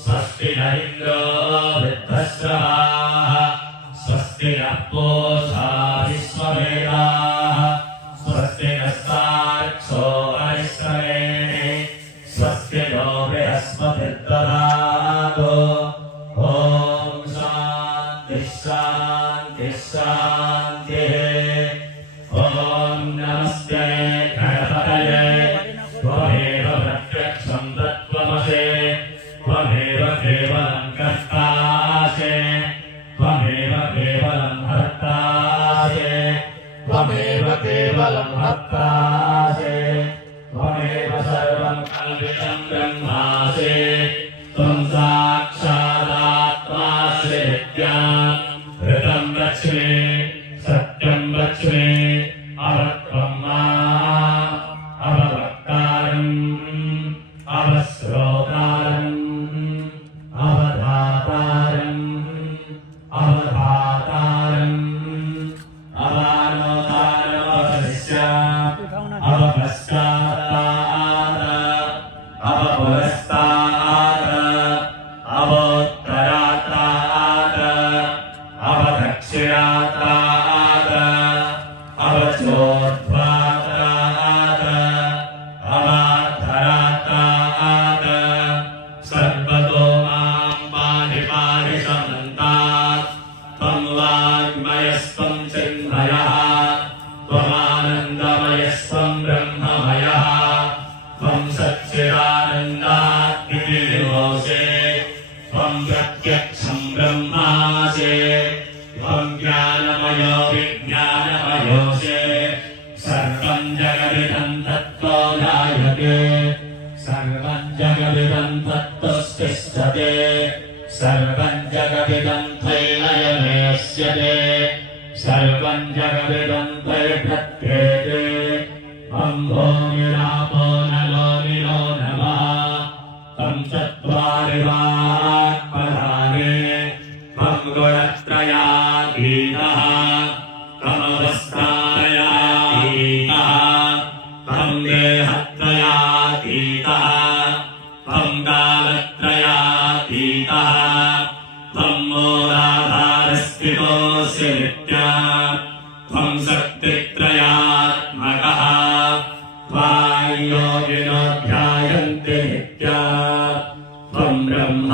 स्वस्ति न इन्द्रो वृद्धश्रवाः स्वस्ति नः पूषा विश्ववेदाः स्वस्ति नस्तार्क्ष्यो अरिष्टनेमिः स्वस्ति नो बृहस्पतिर्दधातु ॐ शान्तिः शान्तिः शान्तिः ॐ नमस्ते गणपतये त्वमेव प्रत्यक्षं तत्त्वमसि त्वमेव केवलं कर्तासि त्वमेव केवलं हर्तासि त्वमेव केवलं हर्तासि त्वमेव सर्वं कल्पितं ब्रह्मासि त्वं साक्षादात्मासि नित्यं ऋतं लक्ष्मी सत्यं लक्ष्मी अवत्वं माम् अववक्तारम् अवश्रोतारम् अवधातारम् अवधातारम् अवानोदानमवशिष्यामि अवपश्चात्तात् अवपुरस्तात् अवोत्तरात् अवदक्षिणात् अवचोर्ध्वात् अवाधरात् सर्वतो मां पाहि पाहि समन्तात् त्वं वाङ्मयस्त्वं चिन्मयः त्वमानन्दमयस्त्वं ब्रह्ममयः त्वं सच्चिदानन्दात्मिविमोषे त्वं प्रत्यक्षं ब्रह्मासि त्वं ज्ञानमयो विज्ञानमयोषे सर्वं जगदिदं तत्त्वो जायते सर्वं जगदिदं तत्त्वस्तिष्ठते सर्वं जगदिदं त्वय्ययमेष्यते सर्वं जगदिदं त्वय्यप्रत्येते अम्भो निरापो नलो निरो नमः तं चत्वारि वाक्पदानि त्वं गुणत्रयातीतः तमवस्थायातीतः त्वं देहत्रयातीतः त्वं कालत्रयातीतः त्वं मूलाधारस्थितोऽसि नित्यः त्वं शक्तित्रयात्मकः त्वां योगिनो ध्यायन्ति नित्यः त्वं ब्रह्म